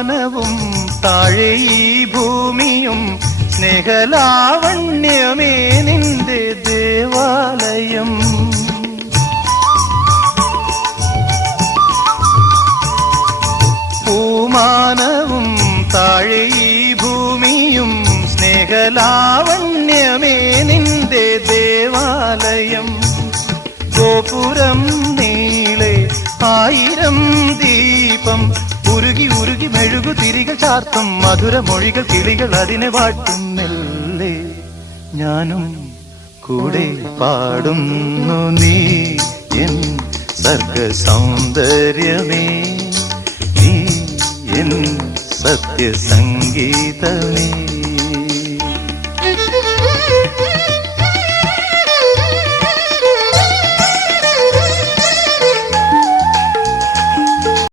പൂമാനവും താഴെ ഈ ഭൂമിയും സ്നേഹലാവണ്യമേ നിന്റെ ദേവാലയം. പൂമാനവും താഴെ ഈ ഭൂമിയും സ്നേഹലാവണ്യമേ നിന്റെ ദേവാലയം. ഗോപുരം നീളെ 1000 ദീപം ഉരുകി ഉരുകി മെഴുകു തിരികൾ ചാർത്തും മധുരമൊഴികൾ കിളികൾ അതിനെ വാട്ടും. മെല്ലെ ഞാനും കൂടെ പാടുന്നു നീ എൻ സർഗ സൗന്ദര്യമേ, നീ എൻ സത്യസംഗീതമേ.